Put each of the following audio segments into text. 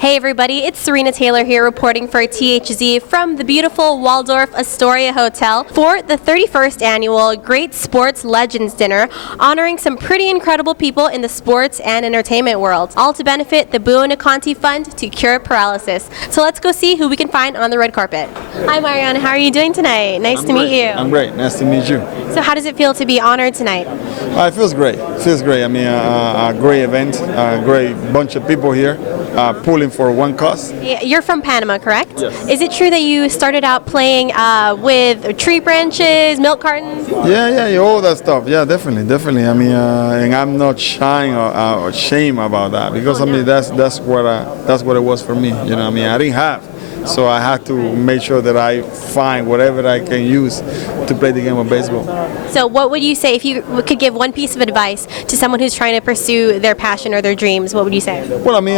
Hey everybody, it's Serena Taylor here reporting for THZ from the beautiful Waldorf Astoria Hotel for the 31st annual Great Sports Legends Dinner, honoring some pretty incredible people in the sports and entertainment world, all to benefit the Buoniconti Fund to cure paralysis. So let's go see who we can find on the red carpet. Hi Mariano, how are you doing tonight? Nice to meet you. I'm great. Nice to meet you. So how does it feel to be honored tonight? It feels great. It feels great. I mean, a great event, a great bunch of people here pulling for one cause. You're from Panama, correct? Yes. Is it true that you started out playing with tree branches, milk cartons? Yeah, all that stuff. Yeah, definitely. I mean, and I'm not shying or ashamed about that because I mean that's what it was for me. You know, I mean, I didn't have. So I had to make sure that I find whatever I can use to play the game of baseball. So what would you say if you could give one piece of advice to someone who's trying to pursue their passion or their dreams? What would you say? Well, I mean,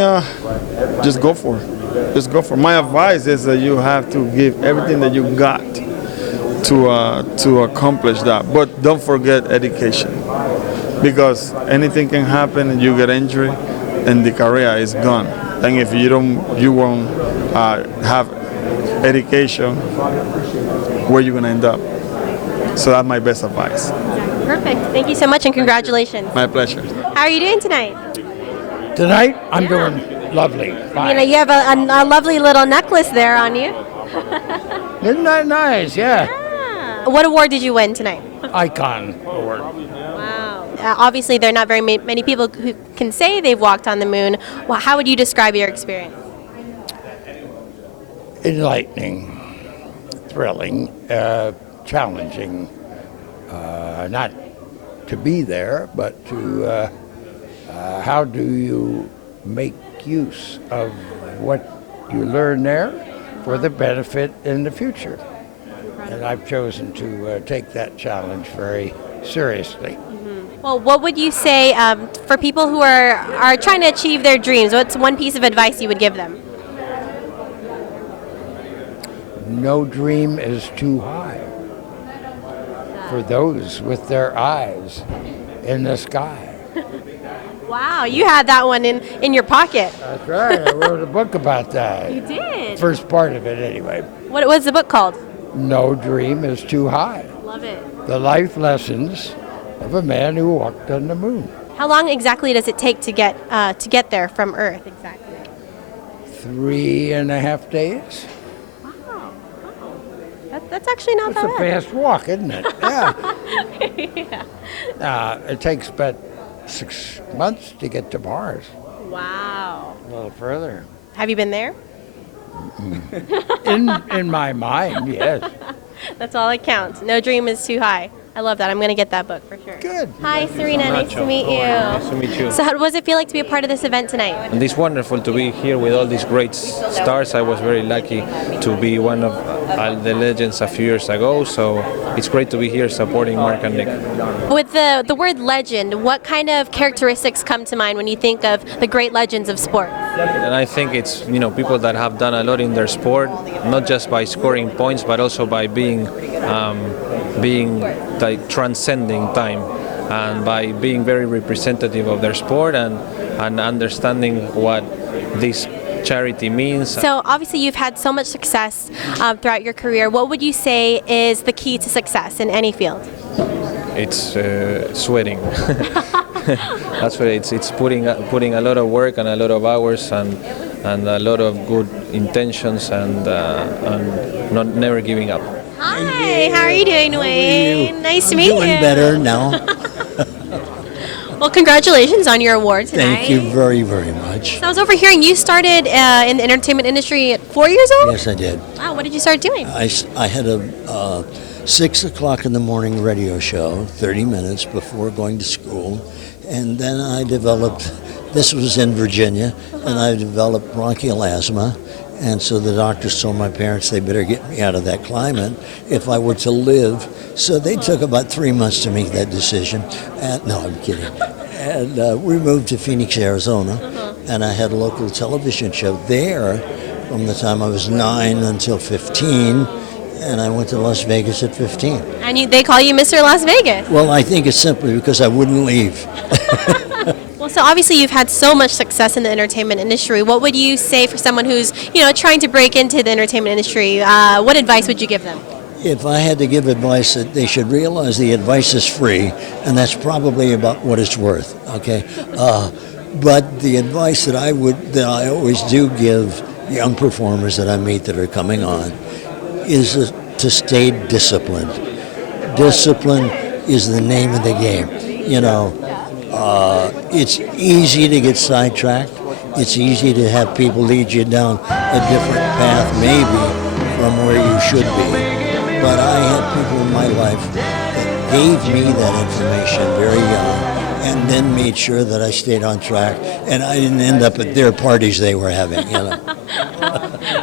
just go for it. Just go for it. My advice is that you have to give everything that you got to accomplish that. But don't forget education, because anything can happen and you get injured and the career is gone. And if you won't have education, where you going to end up? So that's my best advice. Perfect. Thank you so much and congratulations. My pleasure. How are you doing tonight? Tonight, I'm doing lovely. Fine. You know, you have a lovely little necklace there on you. Isn't that nice? Yeah. What award did you win tonight? Icon award. Wow. Obviously, there are not very many people who can say they've walked on the moon. Well, how would you describe your experience? Enlightening, thrilling, challenging. Not to be there, but to how do you make use of what you learn there for the benefit in the future? And I've chosen to take that challenge very seriously. Well, what would you say for people who are trying to achieve their dreams? What's one piece of advice you would give them? No dream is too high for those with their eyes in the sky. Wow, you had that one in your pocket. That's right. I wrote a book about that. You did? First part of it, anyway. What was the book called? No dream is too high. Love it. The life lessons of a man who walked on the moon. How long exactly does it take to get there from Earth? Exactly. 3.5 days. Wow. That's actually not It's that a bad. fast walk, isn't it? Yeah. Yeah. It takes about 6 months to get to Mars. Wow. A little further. Have you been there? In my mind, yes. That's all that counts. No dream is too high. I love that. I'm going to get that book for sure. Good. Hi, Serena. Nice to meet you. Nice to meet you. So how does it feel like to be a part of this event tonight? And it's wonderful to be here with all these great stars. I was very lucky to be one of the legends a few years ago, so it's great to be here supporting Mark and Nick. With the word legend, what kind of characteristics come to mind when you think of the great legends of sport? And I think it's people that have done a lot in their sport, not just by scoring points, but also by being like transcending time, and by being very representative of their sport and understanding what this charity means. So obviously you've had so much success throughout your career. What would you say is the key to success in any field? It's sweating. That's what it's putting a lot of work and a lot of hours and a lot of good intentions and never giving up. Hi, how are you doing, Wayne? Nice to meet you. Doing better now. Well, congratulations on your award tonight. Thank you very, very much. So I was overhearing you started in the entertainment industry at 4 years old? Yes, I did. Wow, what did you start doing? I had a 6 o'clock in the morning radio show, 30 minutes before going to school. And then I developed, this was in Virginia, and I developed bronchial asthma. And so the doctors told my parents they better get me out of that climate if I were to live. So they took about 3 months to make that decision. And, no, I'm kidding. And we moved to Phoenix, Arizona, and I had a local television show there from the time I was 9 until 15. And I went to Las Vegas at 15. And they call you Mr. Las Vegas. Well, I think it's simply because I wouldn't leave. Well, so obviously you've had so much success in the entertainment industry. What would you say for someone who's, trying to break into the entertainment industry? What advice would you give them? If I had to give advice, that they should realize the advice is free, and that's probably about what it's worth. Okay, but the advice that I always do give young performers that I meet that are coming on is to stay disciplined. Discipline is the name of the game. It's easy to get sidetracked. It's easy to have people lead you down a different path, maybe from where you should be. But I had people in my life that gave me that information very young and then made sure that I stayed on track and I didn't end up at their parties they were having.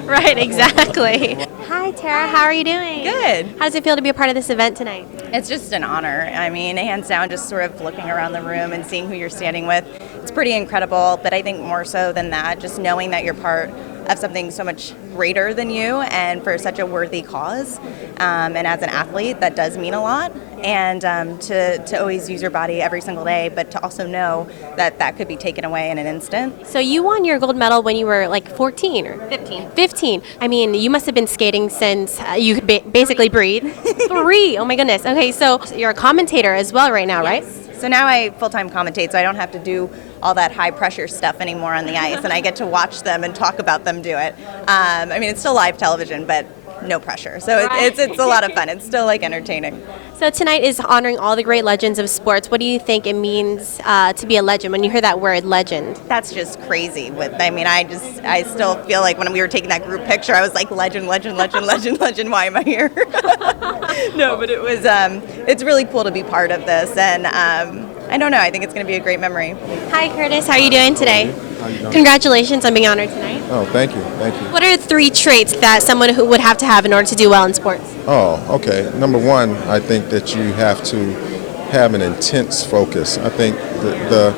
Right, exactly. Hi, Tara. How are you doing? Good. How does it feel to be a part of this event tonight? It's just an honor. I mean, hands down, just sort of looking around the room and seeing who you're standing with. It's pretty incredible, but I think more so than that, just knowing that you're part of something so much greater than you and for such a worthy cause. And as an athlete, that does mean a lot. And to always use your body every single day, but to also know that that could be taken away in an instant. So you won your gold medal when you were like 14 or 15. 15. I mean, you must have been skating since you could basically breathe. 3. Oh my goodness. Okay, so you're a commentator as well right now, right? So now I full-time commentate, so I don't have to do all that high-pressure stuff anymore on the ice, and I get to watch them and talk about them do it. I mean, it's still live television, but no pressure. So it's a lot of fun. It's still like entertaining. So tonight is honoring all the great legends of sports. What do you think it means to be a legend when you hear that word legend? That's just crazy. I still feel like when we were taking that group picture, I was like, legend, legend, legend, legend, legend. Why am I here? No, but it was. It's really cool to be part of this, and I don't know. I think it's going to be a great memory. Hi, Curtis. How are you doing today? How you doing? Congratulations on being honored tonight. Oh, thank you. What are 3 traits that someone who would have to have in order to do well in sports? Oh, okay. Number one, I think that you have to have an intense focus. I think the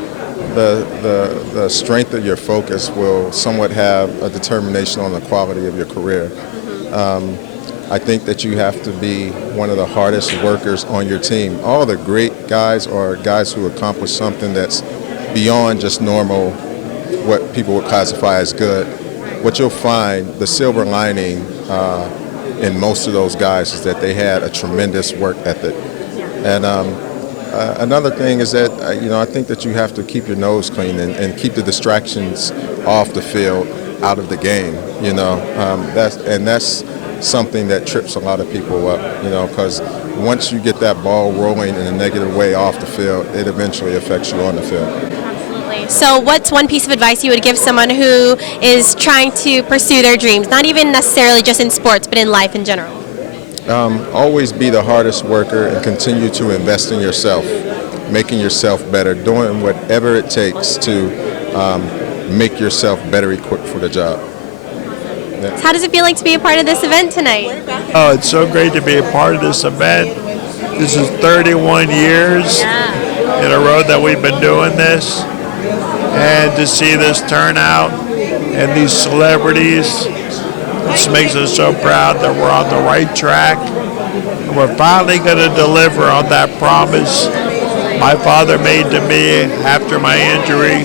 strength of your focus will somewhat have a determination on the quality of your career. I think that you have to be one of the hardest workers on your team. All the great guys are guys who accomplish something that's beyond just normal, what people would classify as good. What you'll find, the silver lining in most of those guys is that they had a tremendous work ethic. And another thing is that, I think that you have to keep your nose clean and keep the distractions off the field, out of the game, That's something that trips a lot of people up, because once you get that ball rolling in a negative way off the field, it eventually affects you on the field. Absolutely. So what's one piece of advice you would give someone who is trying to pursue their dreams, not even necessarily just in sports, but in life in general? Always be the hardest worker and continue to invest in yourself, making yourself better, doing whatever it takes to make yourself better equipped for the job. Yeah. How does it feel like to be a part of this event tonight? Oh, it's so great to be a part of this event. This is 31 years in a row that we've been doing this. And to see this turnout and these celebrities, this makes us so proud that we're on the right track. And we're finally going to deliver on that promise my father made to me after my injury,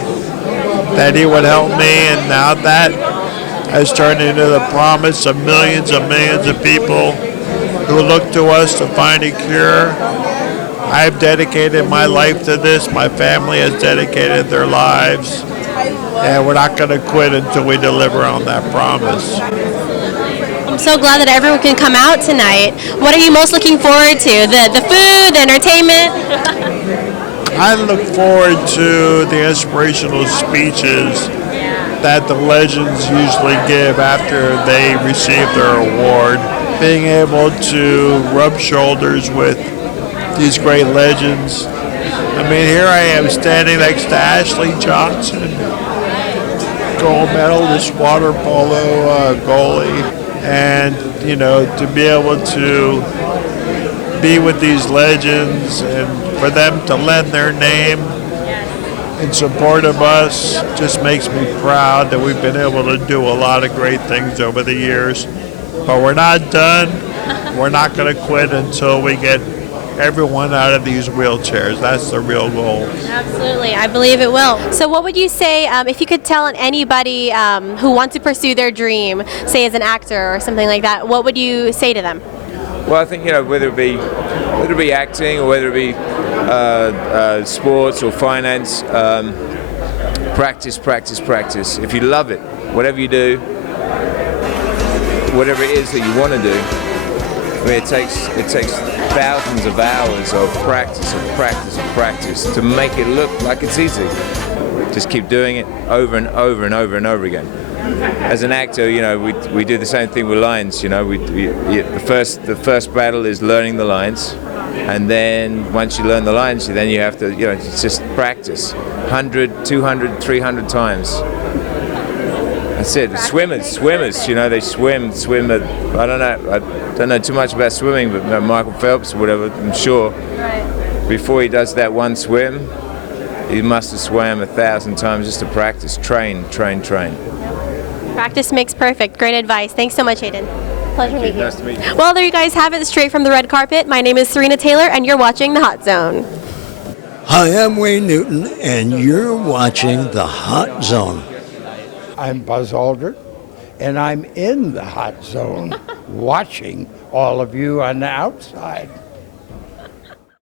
that he would help me, and now that has turned into the promise of millions of people who look to us to find a cure. I've dedicated my life to this. My family has dedicated their lives. And we're not going to quit until we deliver on that promise. I'm so glad that everyone can come out tonight. What are you most looking forward to? The food, the entertainment? I look forward to the inspirational speeches that the legends usually give after they receive their award. Being able to rub shoulders with these great legends. I mean, here I am standing next to Ashley Johnson, gold medalist, water polo goalie, and to be able to be with these legends and for them to lend their name in support of us just makes me proud that we've been able to do a lot of great things over the years. But we're not done. We're not going to quit until we get everyone out of these wheelchairs. That's the real goal. Absolutely, I believe it will. So what would you say, if you could tell anybody who wants to pursue their dream, say as an actor or something like that, what would you say to them? Well, I think, whether it be acting or whether it be sports or finance, practice, practice, practice. If you love it, whatever you do, whatever it is that you want to do, it takes thousands of hours of practice, to make it look like it's easy. Just keep doing it over and over and over and over again. As an actor, we do the same thing with lines. The first battle is learning the lines, and then once you learn the lines, then you have to, it's just practice 100, 200, 300 times. That's it. Swimmers, they swim at, I don't know too much about swimming, but Michael Phelps or whatever, I'm sure. Right. Before he does that one swim, he must have swam 1,000 times just to practice, train. Practice makes perfect. Great advice. Thanks so much, Hayden. Pleasure meeting you. Nice to meet you. Well, there you guys have it, straight from the red carpet. My name is Serena Taylor, and you're watching The Hot Zone. Hi, I'm Wayne Newton, and you're watching The Hot Zone. I'm Buzz Aldrin, and I'm in the hot zone watching all of you on the outside.